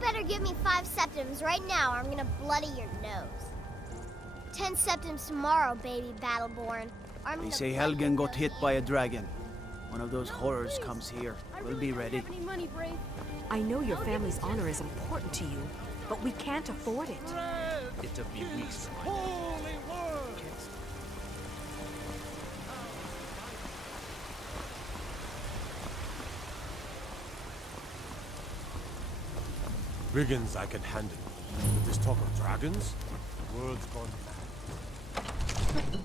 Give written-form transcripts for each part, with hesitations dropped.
better give me 5 septims right now or I'm gonna bloody your nose. 10 septims tomorrow, baby Battleborn. They say Helgen got hit by a dragon. One of those horrors comes here. We'll be ready. I know your family's honor is important to you, but we can't afford it. It took me weeks to find Holy word! Brigands I can handle. But this talk of dragons? The world's gone mad.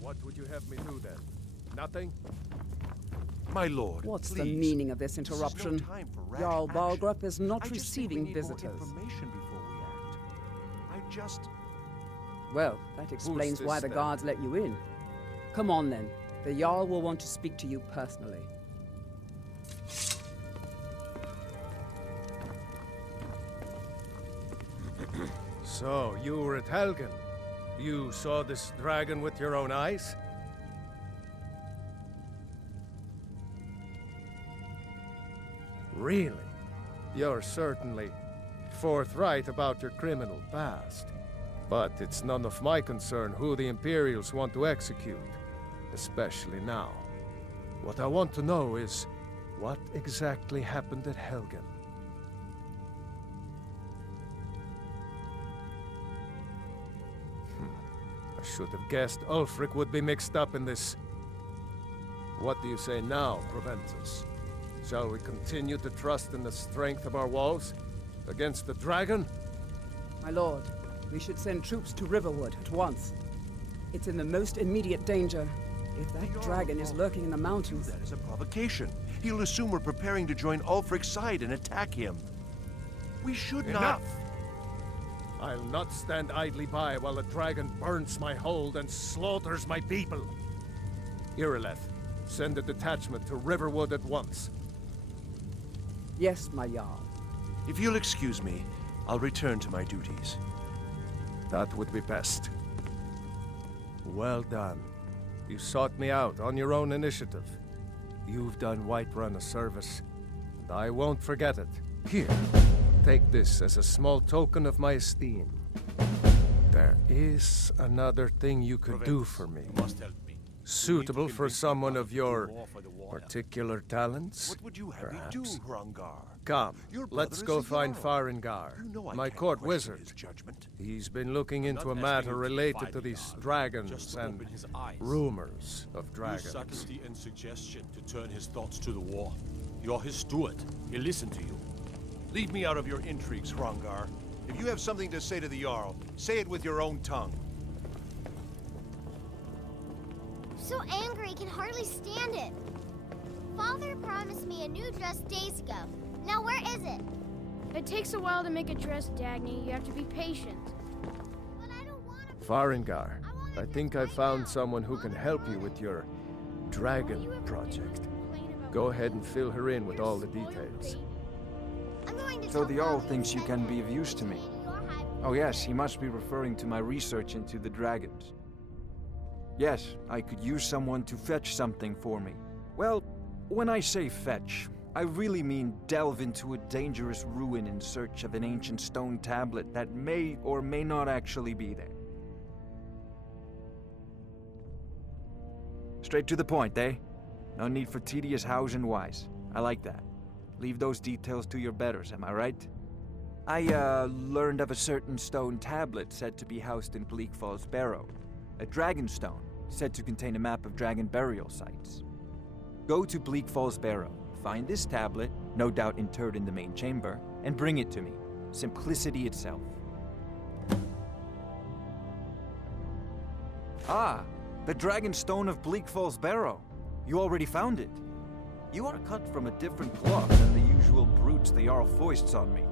What would you have me do then? Nothing? My lord, What's please. the meaning of this interruption? This is no time for rash Jarl action. Balgrup is not I just think we receiving need more visitors. information before we act. I just... Well, that explains why this the then? guards let you in. Come on then. The Jarl will want to speak to you personally. So, you were at Helgen. You saw this dragon with your own eyes? Really? You're certainly forthright about your criminal past. But it's none of my concern who the Imperials want to execute, especially now. What I want to know is, what exactly happened at Helgen? I should have guessed Ulfric would be mixed up in this. What do you say now, Proventus? Shall we continue to trust in the strength of our walls against the dragon? My lord, we should send troops to Riverwood at once. It's in the most immediate danger. If that dragon is lurking in the mountains... that as a provocation. He'll assume we're preparing to join Ulfric's side and attack him. We should not... Enough! I'll not stand idly by while the dragon burns my hold and slaughters my people. Irileth, send a detachment to Riverwood at once. Yes, my Jarl. If you'll excuse me, I'll return to my duties. That would be best. Well done. You sought me out on your own initiative. You've done Whiterun a service, and I won't forget it. Here, take this as a small token of my esteem. There is another thing you could do for me. You must help me. Suitable for someone of your More for the water. particular talents, What would you have perhaps. me do, Hrongar? Come, Your brother let's is go a find Jarl. Farengar, You know I my can't court question wizard. his judgment. He's been looking into a not matter asking you to related defy to the these Jarl, dragons just to and open his eyes. rumors of Use dragons. subtlety and suggestion to turn his thoughts to the war. You're his steward. He'll listen to you. Leave me out of your intrigues, Hrongar. If you have something to say to the Jarl, say it with your own tongue. So angry, he can hardly stand it. Father promised me a new dress days ago. Now where is it? It takes a while to make a dress, Dagny. You have to be patient. But I don't want to. Farengar, want I it think I right found now. someone who can help you with your dragon project. Go ahead and fill her in with all the details. I'm going to So tell the Jarl Father thinks you said can that be of use to me. in your high- Oh yes, he must be referring to my research into the dragons. Yes, I could use someone to fetch something for me. Well, when I say fetch, I really mean delve into a dangerous ruin in search of an ancient stone tablet that may or may not actually be there. Straight to the point, eh? No need for tedious hows and whys. I like that. Leave those details to your betters, am I right? I learned of a certain stone tablet said to be housed in Bleak Falls Barrow. A dragon stone, said to contain a map of dragon burial sites. Go to Bleak Falls Barrow, find this tablet, no doubt interred in the main chamber, and bring it to me. Simplicity itself. Ah, the dragon stone of Bleak Falls Barrow. You already found it. You are cut from a different cloth than the usual brutes the Jarl foists on me.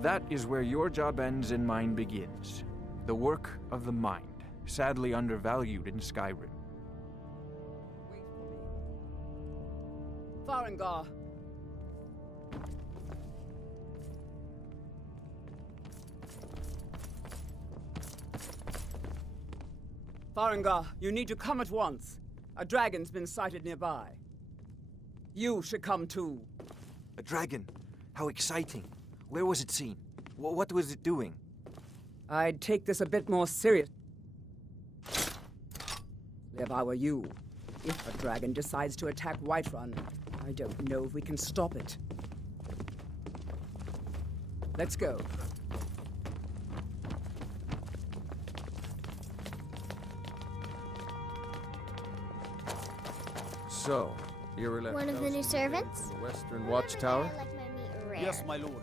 That is where your job ends and mine begins. The work of the mind, sadly undervalued in Skyrim. Farengar. Farengar, you need to come at once. A dragon's been sighted nearby. You should come too. A dragon? How exciting. Where was it seen? What was it doing? I'd take this a bit more serious if I were you. If a dragon decides to attack Whiterun, I don't know if we can stop it. Let's go. So, Irileth One of the knows new you servants? in the Western Watchtower? I like my meat rare. Yes, my lord.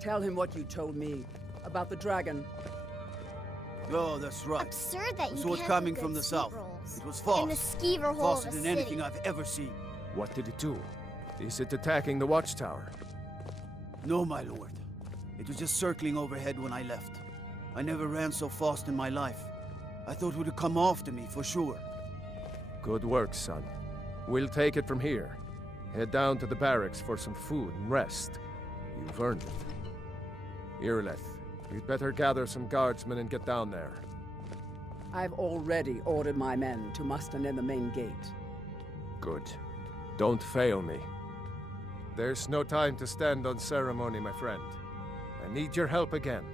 Tell him what you told me about the dragon. Oh, that's right. Absurd that It you was can't coming do from good the skeet south. rolls. It was In the fast. skeever hole of Faster a than city. anything I've ever seen. What did it do? Is it attacking the Watchtower? No, my lord. It was just circling overhead when I left. I never ran so fast in my life. I thought it would come after me, for sure. Good work, son. We'll take it from here. Head down to the barracks for some food and rest. You've earned it. Irileth, you'd better gather some guardsmen and get down there. I've already ordered my men to muster near the main gate. Good. Don't fail me. There's no time to stand on ceremony, my friend. I need your help again.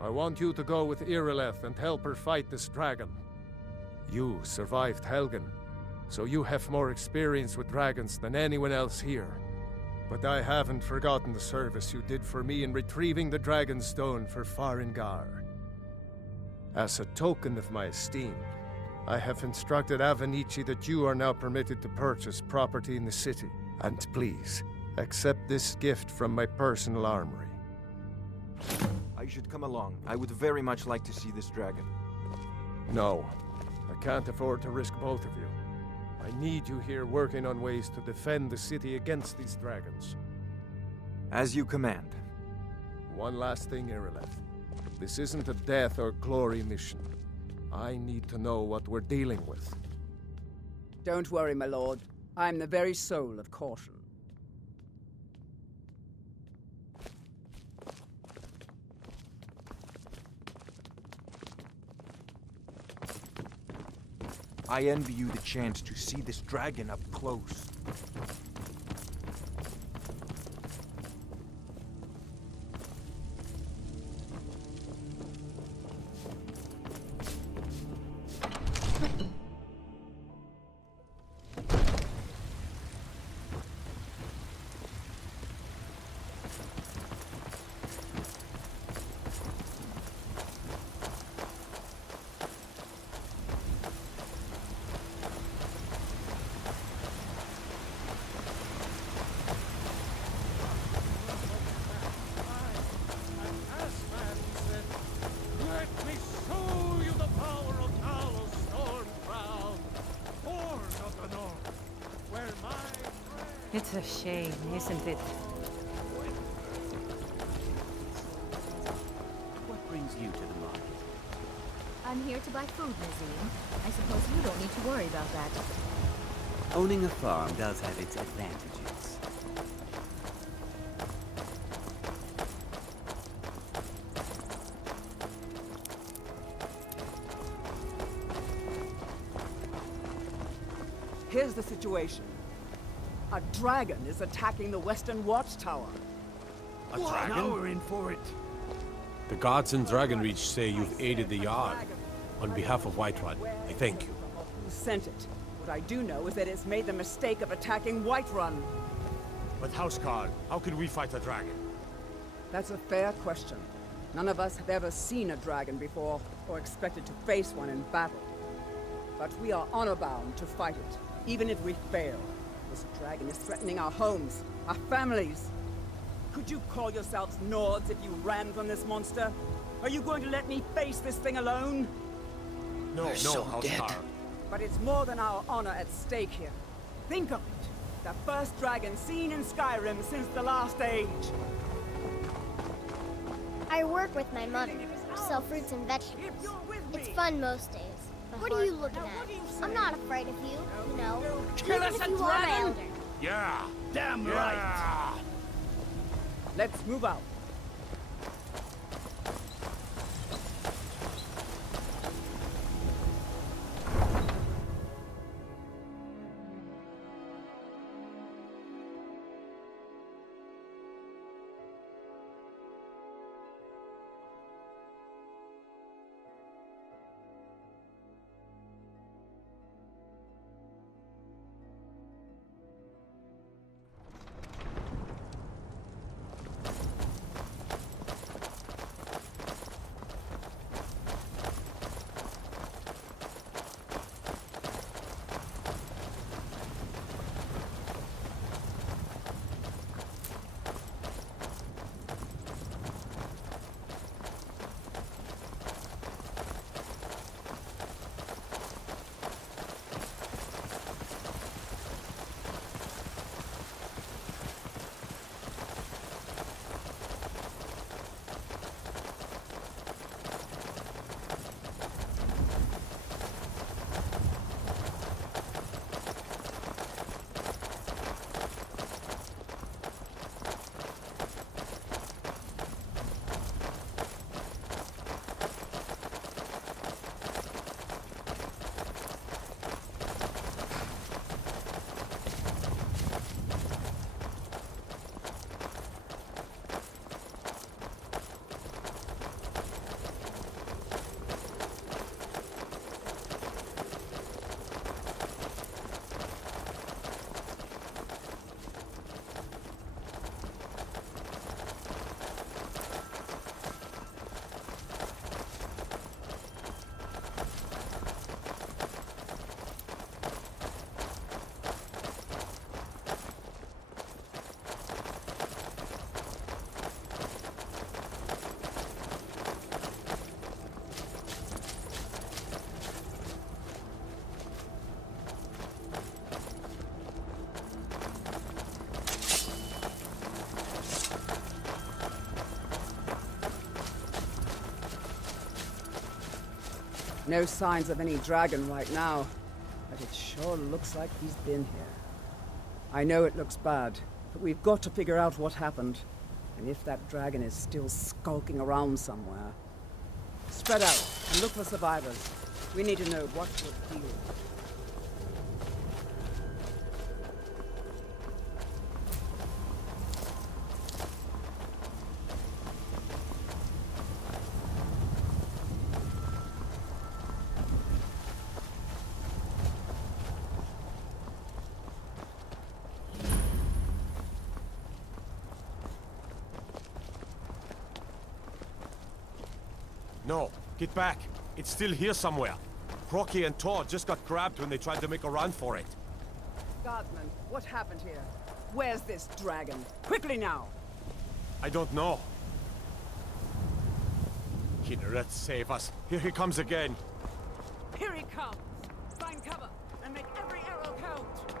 I want you to go with Irileth and help her fight this dragon. You survived Helgen, so you have more experience with dragons than anyone else here. But I haven't forgotten the service you did for me in retrieving the Dragon Stone for Farengar. As a token of my esteem, I have instructed Avenici that you are now permitted to purchase property in the city. And please, accept this gift from my personal armory. I should come along. I would very much like to see this dragon. No, I can't afford to risk both of you. I need you here working on ways to defend the city against these dragons. As you command. One last thing, Irileth. This isn't a death or glory mission. I need to know what we're dealing with. Don't worry, my lord. I'm the very soul of caution. I envy you the chance to see this dragon up close. It's a shame, isn't it? What brings you to the market? I'm here to buy food, Nazim. I suppose you don't need to worry about that. Owning a farm does have its advantages. Here's the situation. A dragon is attacking the Western Watchtower. A dragon? Now we're in for it. The guards in Dragonreach say you've aided the Jarl. On behalf of Whiterun, I thank you. Who sent it? What I do know is that it's made the mistake of attacking Whiterun. But Housecarl, how could we fight a dragon? That's a fair question. None of us have ever seen a dragon before, or expected to face one in battle. But we are honor-bound to fight it, even if we fail. This dragon is threatening our homes, our families. Could you call yourselves Nords if you ran from this monster? Are you going to let me face this thing alone? No, Housecarl. But it's more than our honor at stake here. Think of it. The first dragon seen in Skyrim since the last age. I work with my mother. Sell fruits and vegetables. It's fun most days. What are you looking at? I'm not afraid of you, you know. Kill Even us if a you are my dragon? elder. Yeah! Damn Yeah. right! Let's move out. No signs of any dragon right now, but it sure looks like he's been here. I know it looks bad, but we've got to figure out what happened, and if that dragon is still skulking around somewhere. Spread out and look for survivors. We need to know what we're dealing with. No, get back. It's still here somewhere. Crocky and Todd just got grabbed when they tried to make a run for it. Guardsman, what happened here? Where's this dragon? Quickly now! I don't know. Kinneret, save us. Here he comes again. Here he comes! Find cover and make every arrow count!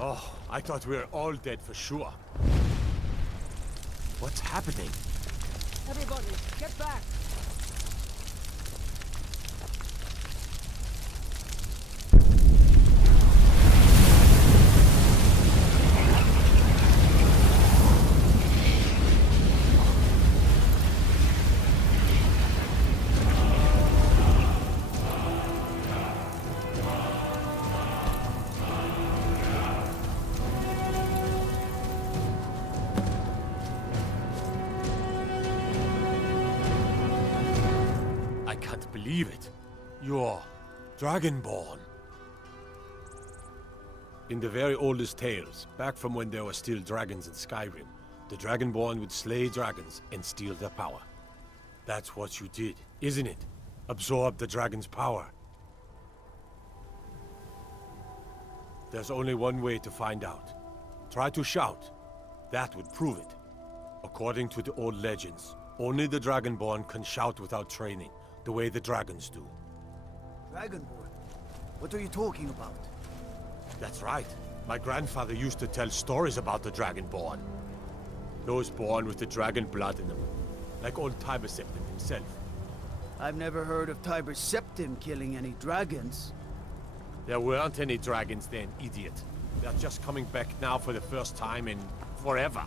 Oh, I thought we were all dead for sure. What's happening? Everybody, get back! Believe it. You're Dragonborn. In the very oldest tales, back from when there were still dragons in Skyrim, the Dragonborn would slay dragons and steal their power. That's what you did, isn't it? Absorb the dragon's power. There's only one way to find out. Try to shout. That would prove it. According to the old legends, only the Dragonborn can shout without training, the way the dragons do. Dragonborn? What are you talking about? That's right. My grandfather used to tell stories about the Dragonborn. Those born with the dragon blood in them. Like old Tiber Septim himself. I've never heard of Tiber Septim killing any dragons. There weren't any dragons then, idiot. They're just coming back now for the first time in forever.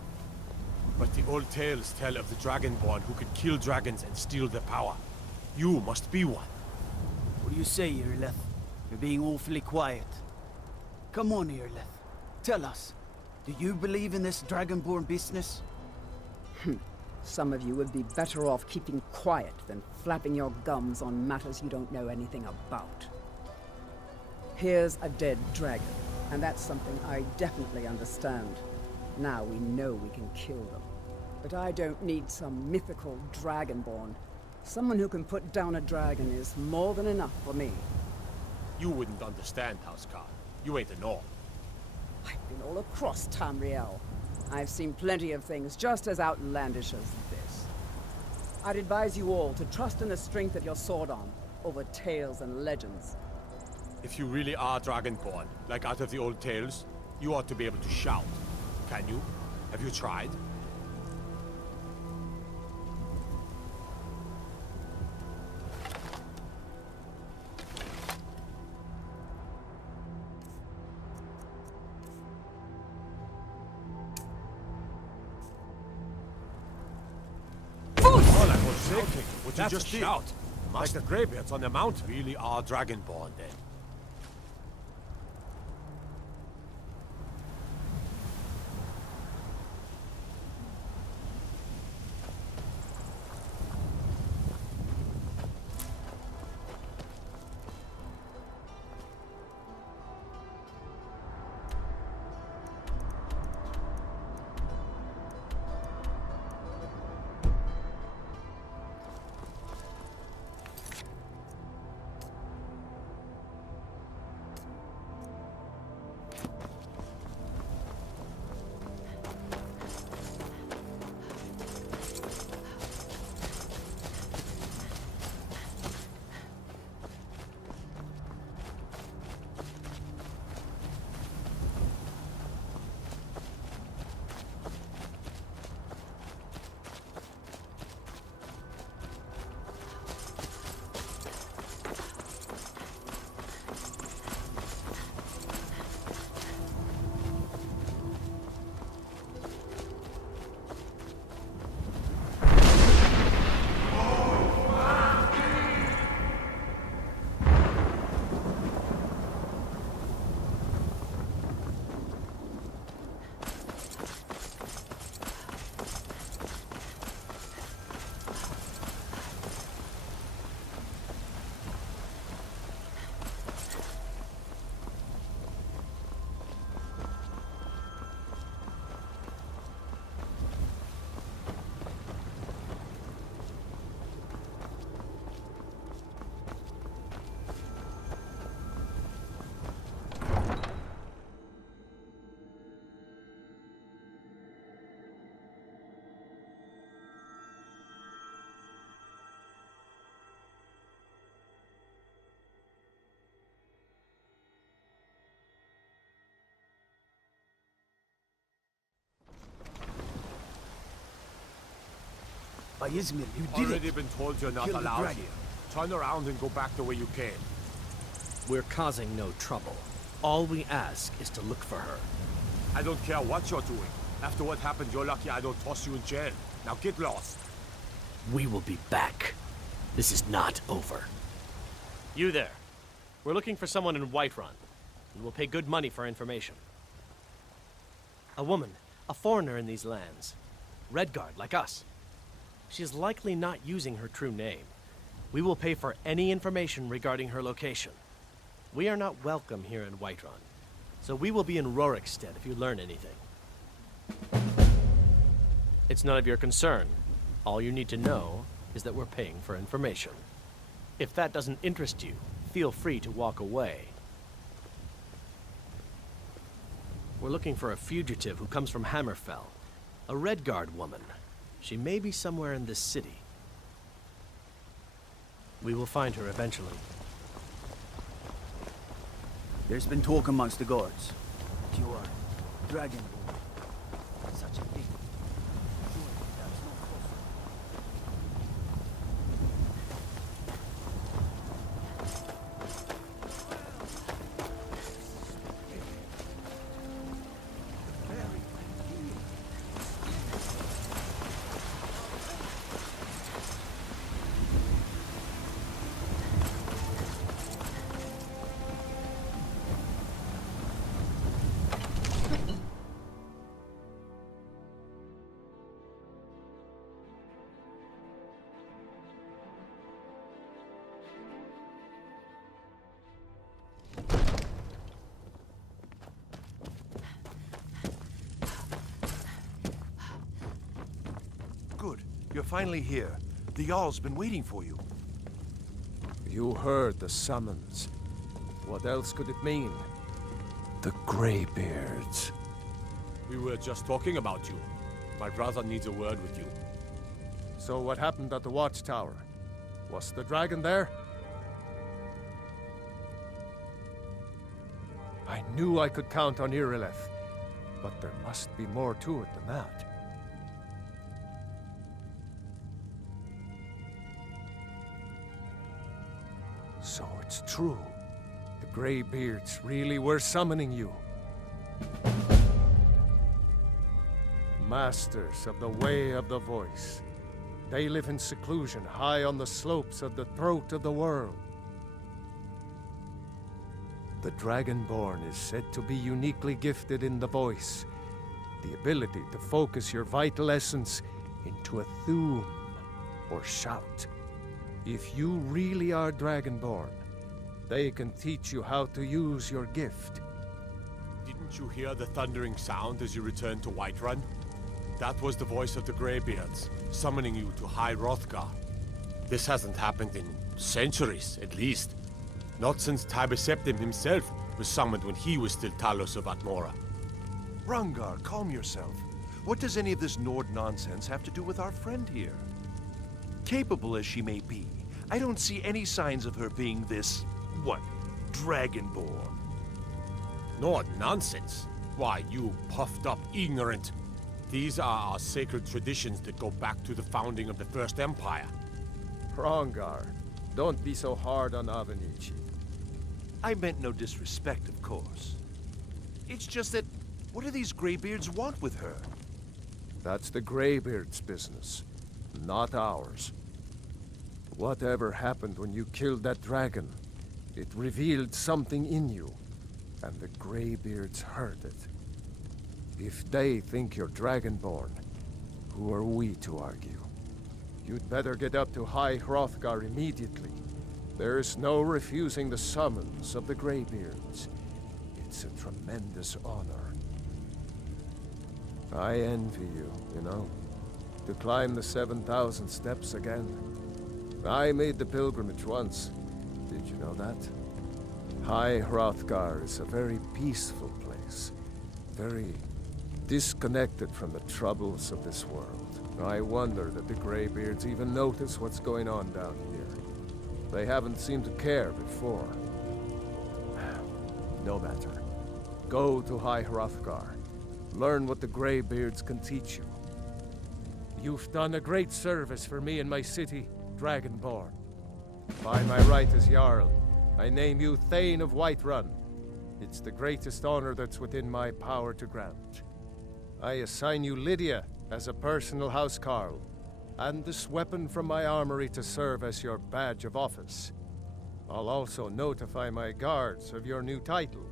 But the old tales tell of the Dragonborn who could kill dragons and steal their power. You must be one. What do you say, Irleth? You're being awfully quiet. Come on, Irleth. Tell us. Do you believe in this Dragonborn business? Some of you would be better off keeping quiet than flapping your gums on matters you don't know anything about. Here's a dead dragon, and that's something I definitely understand. Now we know we can kill them. But I don't need some mythical Dragonborn. Someone who can put down a dragon is more than enough for me. You wouldn't understand, Housecarl. You ain't a Norn. I've been all across Tamriel. I've seen plenty of things just as outlandish as this. I'd advise you all to trust in the strength of your sword arm over tales and legends. If you really are Dragonborn, like out of the old tales, you ought to be able to shout. Can you? Have you tried? What you just shout. Like the greybeards on the mount really are Dragonborn then. By Izmir, you did Already it. been told you're not Kill the allowed dragon. here. Turn around and go back the way you came. We're causing no trouble. All we ask is to look for her. I don't care what you're doing. After what happened, you're lucky I don't toss you in jail. Now get lost. We will be back. This is not over. You there. We're looking for someone in Whiterun. We will pay good money for information. A woman, a foreigner in these lands. Redguard, like us. She is likely not using her true name. We will pay for any information regarding her location. We are not welcome here in Whiterun, so we will be in Rorikstead if you learn anything. It's none of your concern. All you need to know is that we're paying for information. If that doesn't interest you, feel free to walk away. We're looking for a fugitive who comes from Hammerfell. A Redguard woman. She may be somewhere in this city. We will find her eventually. There's been talk amongst the guards. You are Dragonborn. Such a big... Surely that's not possible. Good. You're finally here. The Jarl's been waiting for you. You heard the summons. What else could it mean? The Greybeards. We were just talking about you. My brother needs a word with you. So what happened at the watchtower? Was the dragon there? I knew I could count on Irileth, but there must be more to it than that. So it's true. The Greybeards really were summoning you. Masters of the Way of the Voice. They live in seclusion high on the slopes of the throat of the world. The Dragonborn is said to be uniquely gifted in the voice, the ability to focus your vital essence into a thum, or shout. If you really are Dragonborn, they can teach you how to use your gift. Didn't you hear the thundering sound as you returned to Whiterun? That was the voice of the Greybeards, summoning you to High Hrothgar. This hasn't happened in centuries, at least. Not since Tibeseptim himself was summoned when he was still Talos of Atmora. Rangar, calm yourself. What does any of this Nord nonsense have to do with our friend here? Capable as she may be, I don't see any signs of her being this, Dragonborn. Nord nonsense? Why, you puffed up ignorant. These are our sacred traditions that go back to the founding of the First Empire. Hrongar, don't be so hard on Avenici. I meant no disrespect, of course. It's just that, what do these Greybeards want with her? That's the Greybeards' business, not ours. Whatever happened when you killed that dragon, it revealed something in you, and the Greybeards heard it. If they think you're Dragonborn, who are we to argue? You'd better get up to High Hrothgar immediately. There's no refusing the summons of the Greybeards. It's a tremendous honor. I envy you, you know, to climb the 7,000 steps again. I made the pilgrimage once. Did you know that? High Hrothgar is a very peaceful place. Very disconnected from the troubles of this world. I wonder that the Greybeards even notice what's going on down here. They haven't seemed to care before. No matter. Go to High Hrothgar. Learn what the Greybeards can teach you. You've done a great service for me and my city, Dragonborn. By my right as Jarl, I name you Thane of Whiterun. It's the greatest honor that's within my power to grant. I assign you Lydia as a personal housecarl, and this weapon from my armory to serve as your badge of office. I'll also notify my guards of your new title.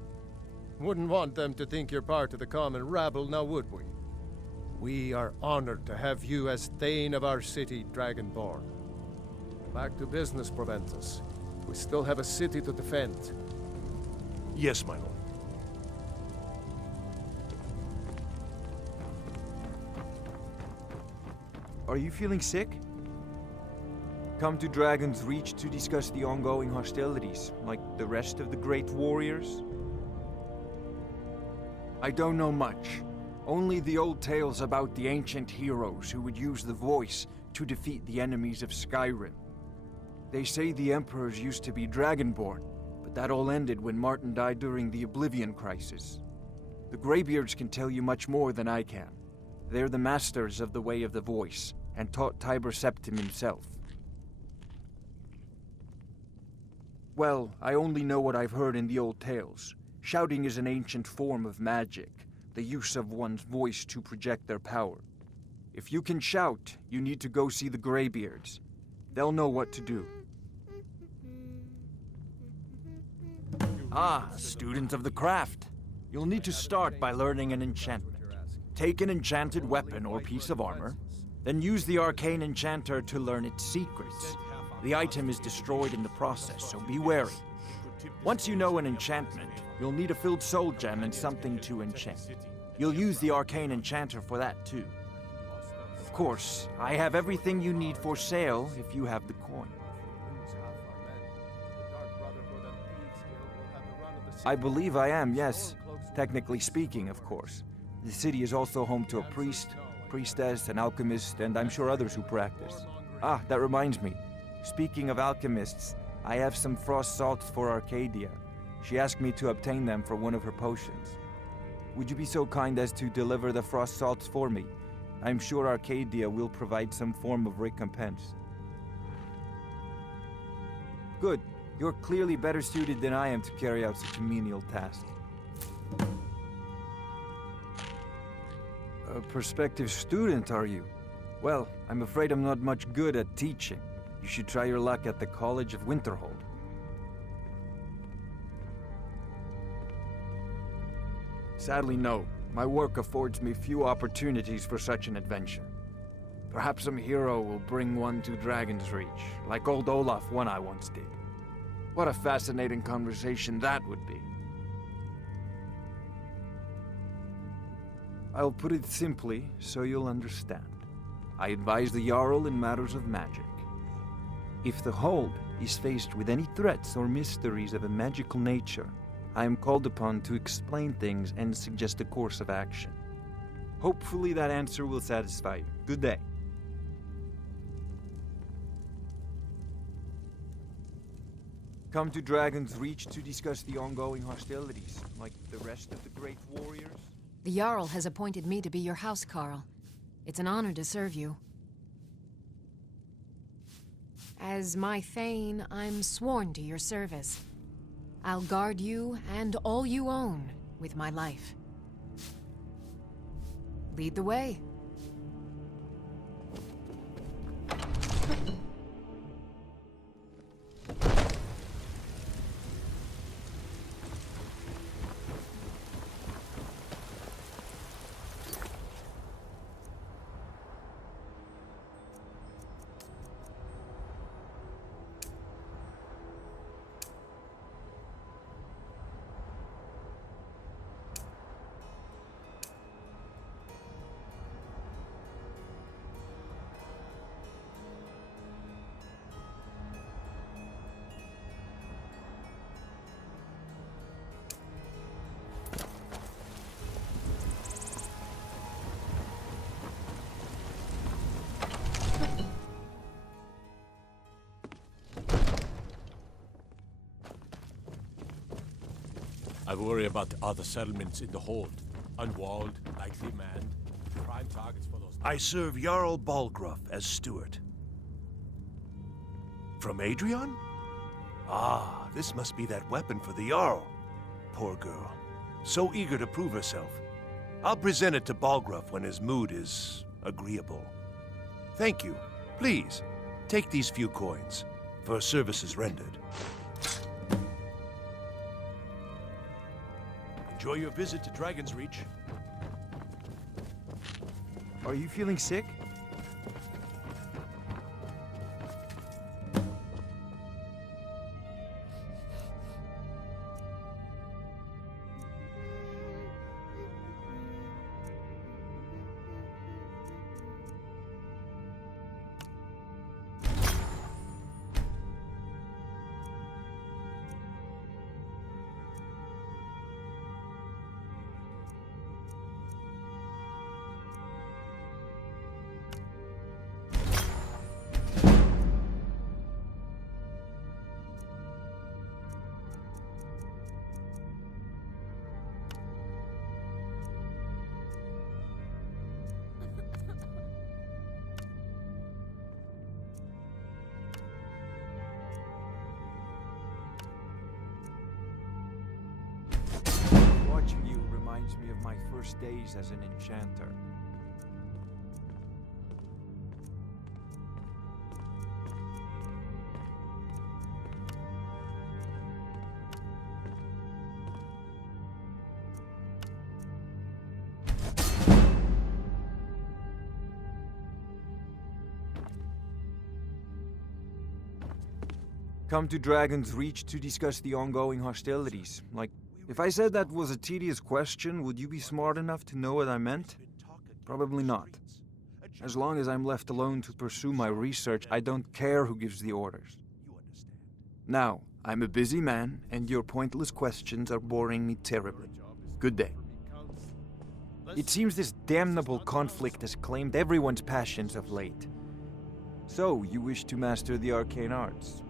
Wouldn't want them to think you're part of the common rabble, now would we? We are honored to have you as Thane of our city, Dragonborn. Back to business, Proventus. We still have a city to defend. Yes, my lord. Are you feeling sick? Come to Dragon's Reach to discuss the ongoing hostilities, like the rest of the great warriors? I don't know much. Only the old tales about the ancient heroes who would use the voice to defeat the enemies of Skyrim. They say the emperors used to be Dragonborn, but that all ended when Martin died during the Oblivion Crisis. The Greybeards can tell you much more than I can. They're the masters of the Way of the Voice, and taught Tiber Septim himself. Well, I only know what I've heard in the old tales. Shouting is an ancient form of magic, the use of one's voice to project their power. If you can shout, you need to go see the Greybeards. They'll know what to do. Ah, student of the craft. You'll need to start by learning an enchantment. Take an enchanted weapon or piece of armor, then use the arcane enchanter to learn its secrets. The item is destroyed in the process, so be wary. Once you know an enchantment, you'll need a filled soul gem and something to enchant. You'll use the arcane enchanter for that too. Of course, I have everything you need for sale if you have the coin. I believe I am, yes. Technically speaking, of course. The city is also home to a priest, priestess, an alchemist, and I'm sure others who practice. Ah, that reminds me. Speaking of alchemists, I have some frost salts for Arcadia. She asked me to obtain them for one of her potions. Would you be so kind as to deliver the frost salts for me? I'm sure Arcadia will provide some form of recompense. Good. You're clearly better suited than I am to carry out such a menial task. A prospective student, are you? Well, I'm afraid I'm not much good at teaching. You should try your luck at the College of Winterhold. Sadly, no. My work affords me few opportunities for such an adventure. Perhaps some hero will bring one to Dragon's Reach, like old Olaf one I once did. What a fascinating conversation that would be. I'll put it simply so you'll understand. I advise the Jarl in matters of magic. If the Hold is faced with any threats or mysteries of a magical nature, I am called upon to explain things and suggest a course of action. Hopefully that answer will satisfy you. Good day. Come to Dragon's Reach to discuss the ongoing hostilities, like the rest of the great warriors? The Jarl has appointed me to be your housecarl. It's an honor to serve you. As my Thane, I'm sworn to your service. I'll guard you and all you own with my life. Lead the way. I worry about the other settlements in the Hold. Unwalled, lightly manned. prime targets for those. I serve Jarl Balgruuf as steward. From Adrian? Ah, this must be that weapon for the Jarl. Poor girl. So eager to prove herself. I'll present it to Balgruuf when his mood is agreeable. Thank you. Please, take these few coins for services rendered. Enjoy your visit to Dragon's Reach. Are you feeling sick? Watching you reminds me of my first days as an enchanter. Come to Dragon's Reach to discuss the ongoing hostilities. Like, if I said that was a tedious question, would you be smart enough to know what I meant? Probably not. As long as I'm left alone to pursue my research, I don't care who gives the orders. Now, I'm a busy man, and your pointless questions are boring me terribly. Good day. It seems this damnable conflict has claimed everyone's passions of late. So, you wish to master the arcane arts?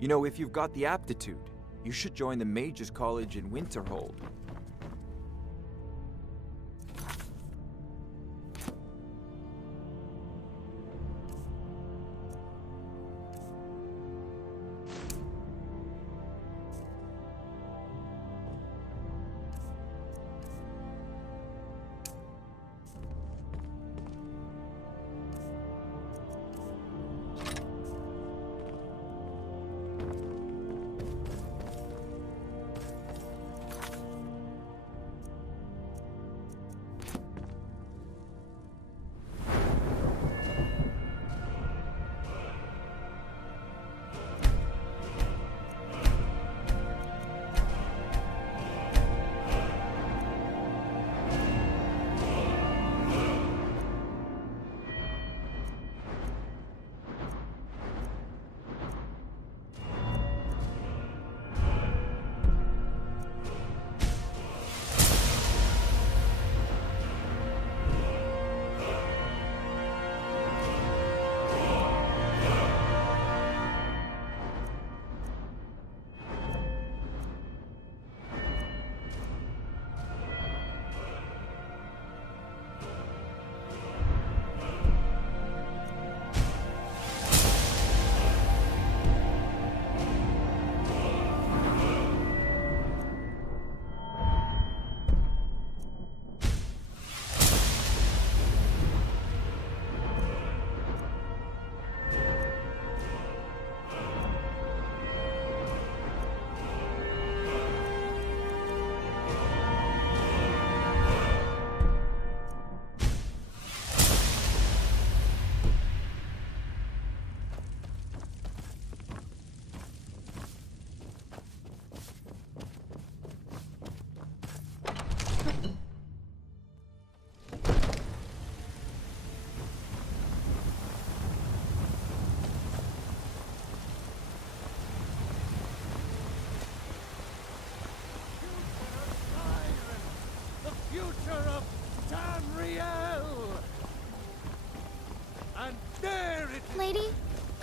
You know, if you've got the aptitude, you should join the Mages College in Winterhold.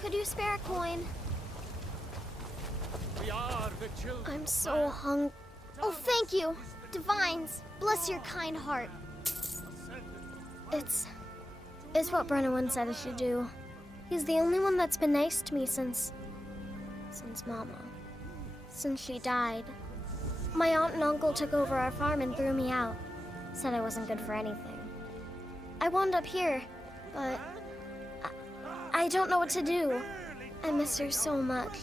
Could you spare a coin? We are the children. I'm so hungry. Oh, thank you. Divines, bless your kind heart. It's what Brennan said I should do. He's the only one that's been nice to me since Mama. Since she died. My aunt and uncle took over our farm and threw me out. Said I wasn't good for anything. I wound up here, but I don't know what to do. I miss her so much.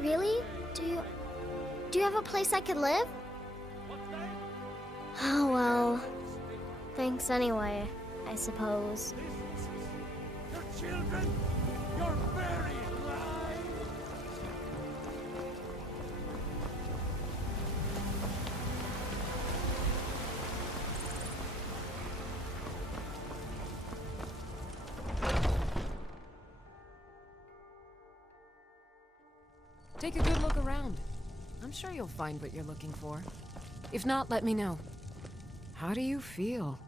Really? Do you have a place I could live? Oh, well. Thanks anyway, I suppose. Your children, you're buried alive. Take a good look around. I'm sure you'll find what you're looking for. If not, let me know. How do you feel?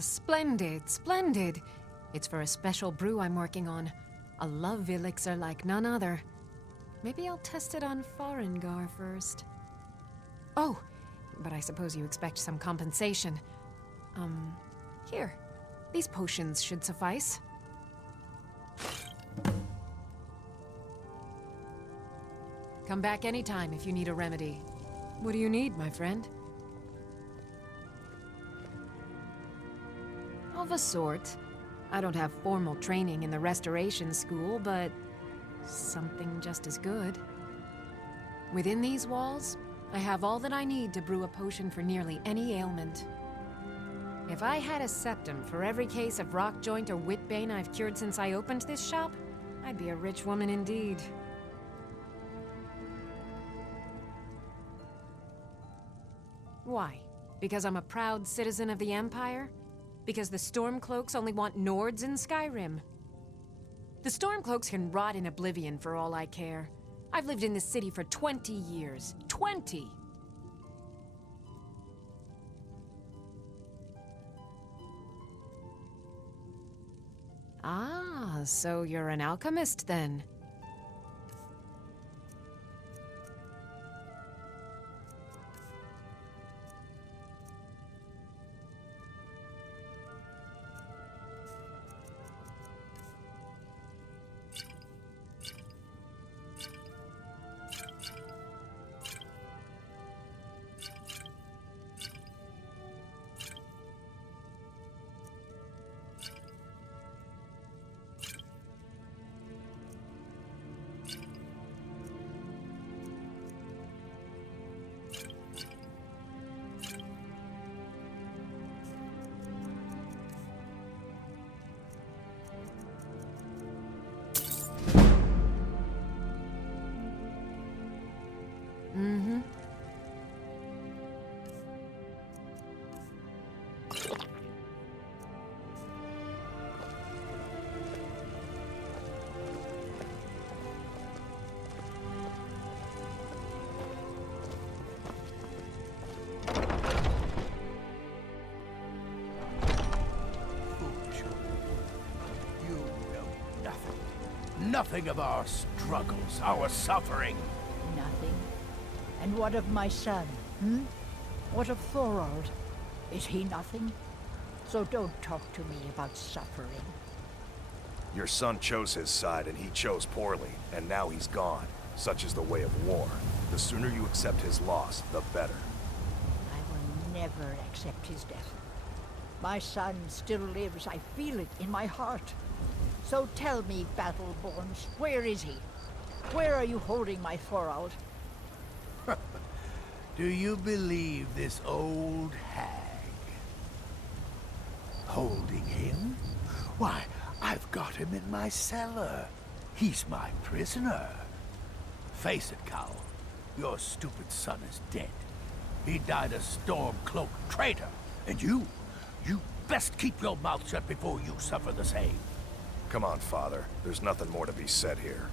Splendid, splendid. It's for a special brew I'm working on. A love elixir like none other. Maybe I'll test it on Farengar first. Oh, but I suppose you expect some compensation. Here. These potions should suffice. Come back anytime if you need a remedy. What do you need, my friend? Of a sort. I don't have formal training in the restoration school, but something just as good. Within these walls, I have all that I need to brew a potion for nearly any ailment. If I had a septum for every case of rock joint or whitbane I've cured since I opened this shop, I'd be a rich woman indeed. Why? Because I'm a proud citizen of the Empire? Because the Stormcloaks only want Nords in Skyrim? The Stormcloaks can rot in oblivion for all I care. I've lived in this city for 20 years. 20! Ah, so you're an alchemist then? Mm-hmm. Nothing of our struggles, our suffering. Nothing? And what of my son, What of Thorald? Is he nothing? So don't talk to me about suffering. Your son chose his side, and he chose poorly, and now he's gone. Such is the way of war. The sooner you accept his loss, the better. I will never accept his death. My son still lives. I feel it in my heart. So tell me, Battleborns, where is he? Where are you holding my Thorald? Do you believe this old hag? Holding him? Why, I've got him in my cellar. He's my prisoner. Face it, Cowl. Your stupid son is dead. He died a Stormcloak traitor. And you best keep your mouth shut before you suffer the same. Come on, Father. There's nothing more to be said here.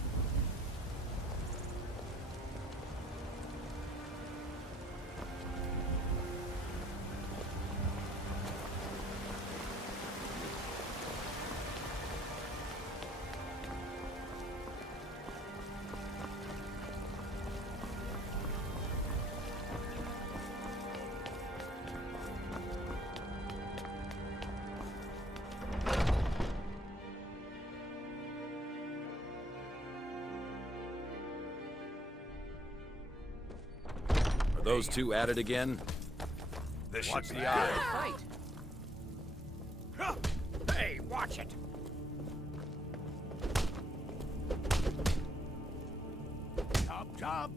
Those two at it again? This Watch should the be eye. good. Hey, watch it! Chop!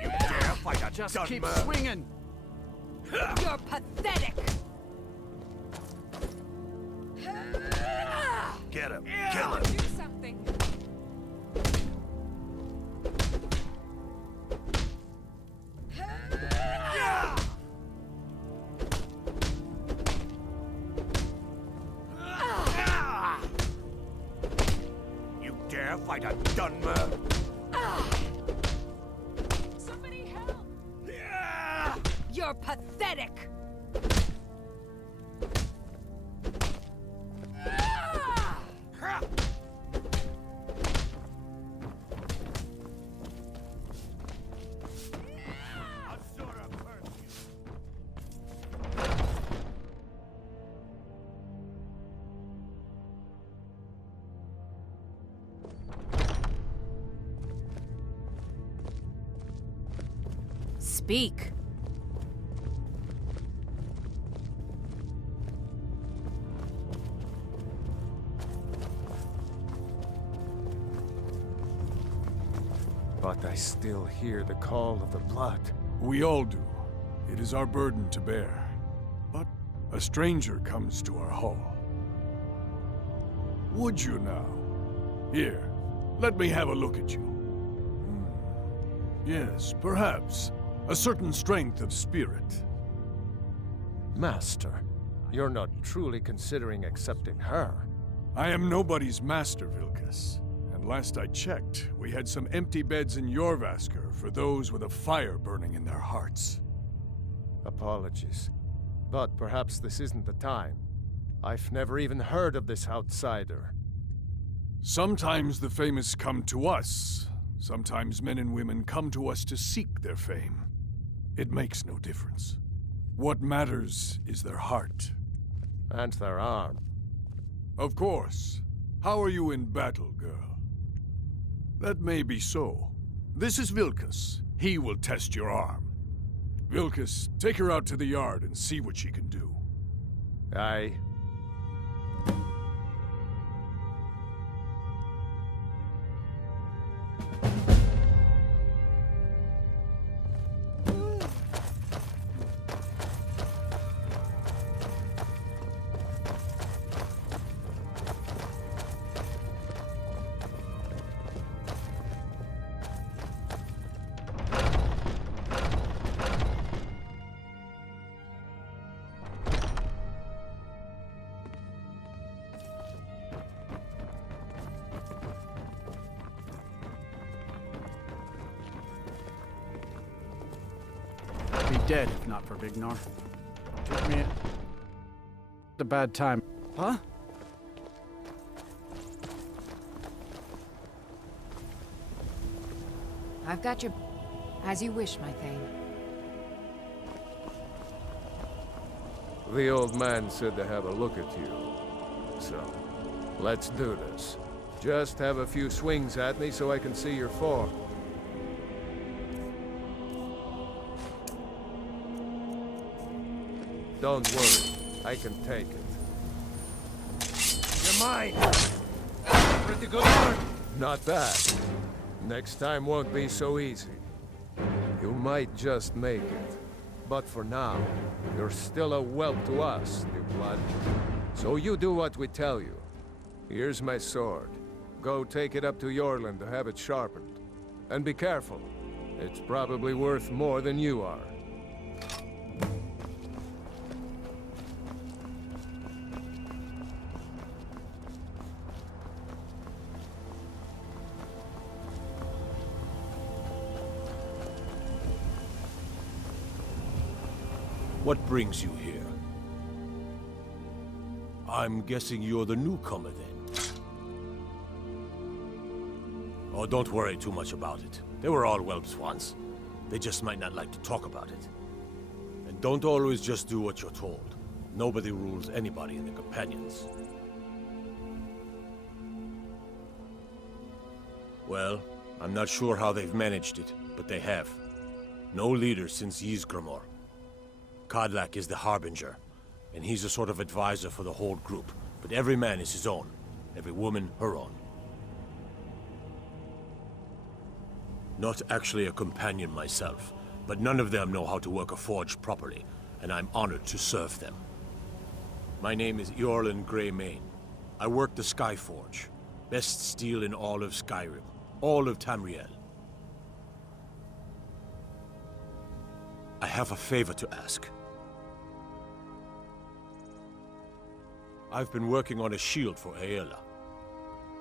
You dare fight a Just gunman? keep swinging! You're pathetic! Get him! Kill him! Do something! You dare fight a gunman? Somebody help! You're pathetic! Speak. But I still hear the call of the blood. We all do. It is our burden to bear. But a stranger comes to our hall. Would you now? Here, let me have a look at you. Yes, perhaps. A certain strength of spirit. Master, you're not truly considering accepting her. I am nobody's master, Vilkas. And last I checked, we had some empty beds in Jorvaskr for those with a fire burning in their hearts. Apologies. But perhaps this isn't the time. I've never even heard of this outsider. Sometimes the famous come to us. Sometimes men and women come to us to seek their fame. It makes no difference. What matters is their heart. And their arm. Of course. How are you in battle, girl? That may be so. This is Vilkas. He will test your arm. Vilkas, take her out to the yard and see what she can do. Aye. Be dead if not for Vignar. Took me a bad time. Huh? I've got your... As you wish, my Thane. The old man said to have a look at you. So, let's do this. Just have a few swings at me so I can see your form. Don't worry, I can take it. You're mine! Pretty good work. Not bad. Next time won't be so easy. You might just make it. But for now, you're still a whelp to us, new blood. So you do what we tell you. Here's my sword. Go take it up to Yorland to have it sharpened. And be careful. It's probably worth more than you are. What brings you here? I'm guessing you're the newcomer then. Oh, don't worry too much about it. They were all whelps once. They just might not like to talk about it. And don't always just do what you're told. Nobody rules anybody in the Companions. Well, I'm not sure how they've managed it, but they have. No leader since Ysgramor. Kodlak is the Harbinger, and he's a sort of advisor for the whole group. But every man is his own. Every woman, her own. Not actually a companion myself, but none of them know how to work a forge properly, and I'm honored to serve them. My name is Eorlin Greymane. I work the Skyforge. Best steel in all of Skyrim. All of Tamriel. I have a favor to ask. I've been working on a shield for Aela.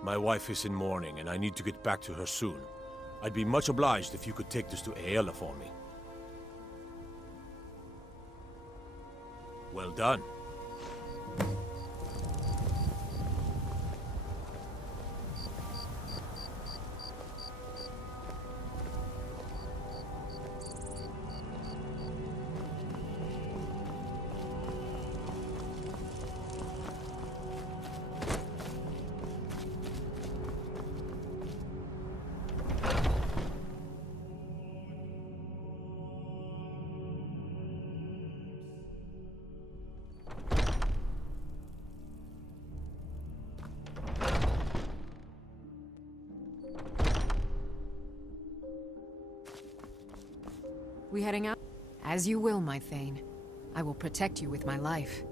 My wife is in mourning, and I need to get back to her soon. I'd be much obliged if you could take this to Aela for me. Well done. We heading out? As you will, my Thane. I will protect you with my life.